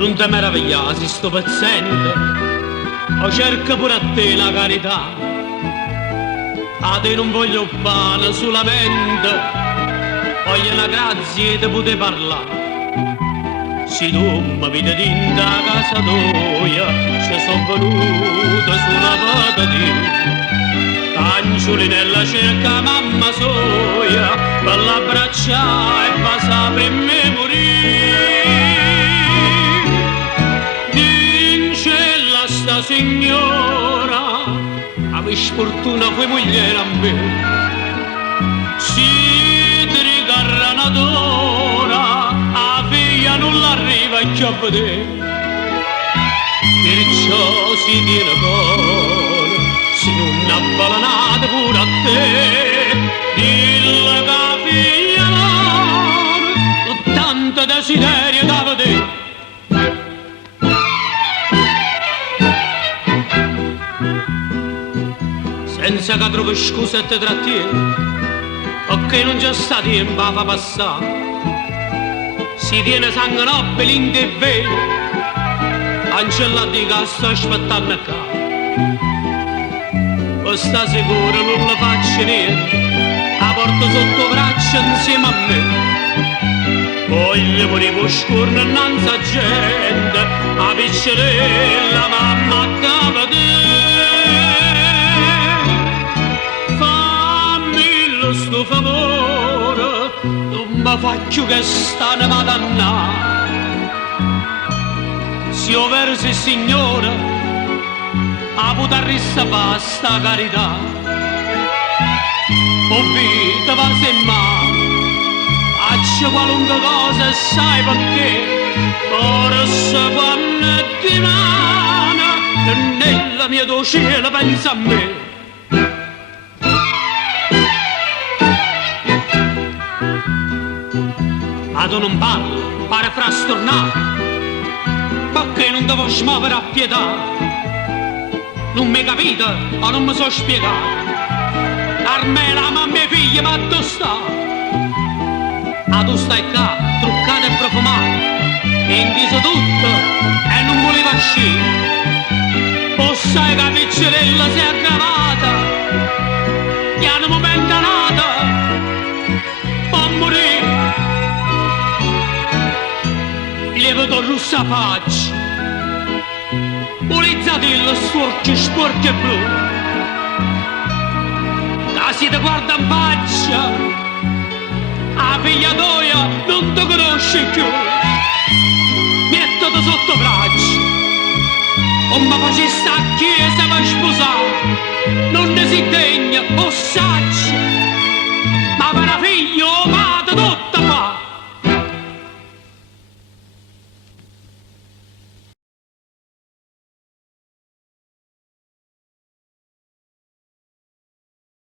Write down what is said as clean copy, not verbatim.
non ti meravigliare se sto pezzente, o cerca pure a te la carità. A te non voglio pane solamente, voglio la grazia di poter parlare. Se tu mi vedi dinda a casa tua, se sono venuta sulla patatina, Canciuli nella cerca mamma soia, per l'abbracciare e passa per me morire. Dincella sta signora, avevi fortuna fu moglie a me. Si ti ricarra una d'ora, a figlia non l'arriva a vedere. Perciò si tiene buono, se non avvalanate pure a te, dille che figlia loro, ho tanto desiderio da vedere. Senza che trovi scusa e te trattieni, perché non c'è sta tempo a fa passare. Si tiene sangue nobile in te vero, Ancella di che sto aspettando qua. O sta sicuro non lo faccio niente, la porto sotto braccio insieme a me. Voglio morire per scorno innanzi a gente, a piccerella mamma da vedere. Fammi lo sto favore, non mi faccio che sta ne vada a andare. Se io verso signore, a poter basta carità. O vita va semmai, faccio qualunque cosa e sai perché. Forse quando ti mano, nella mia tuo cielo pensa a me. Ma tu non parli, pare frastornato, perché non devo smuovere a pietà. Non mi capite o non mi so spiegare. Carmela, ma mia figlia, ma tu sta? Ah, tu stai qua, truccata e profumata, e in viso tutto e non voleva uscire. O sai che la piccerella si è aggravata, gli hanno momento nata, può morire. Lieveto russa faccia, pulizzatelo sporco e blu. Da si ti guarda in faccia, la figlia tua non ti conosce più. Mettiti sotto braccio, o mi facessi a chiesa per sposare, non ne si degna, o sacci.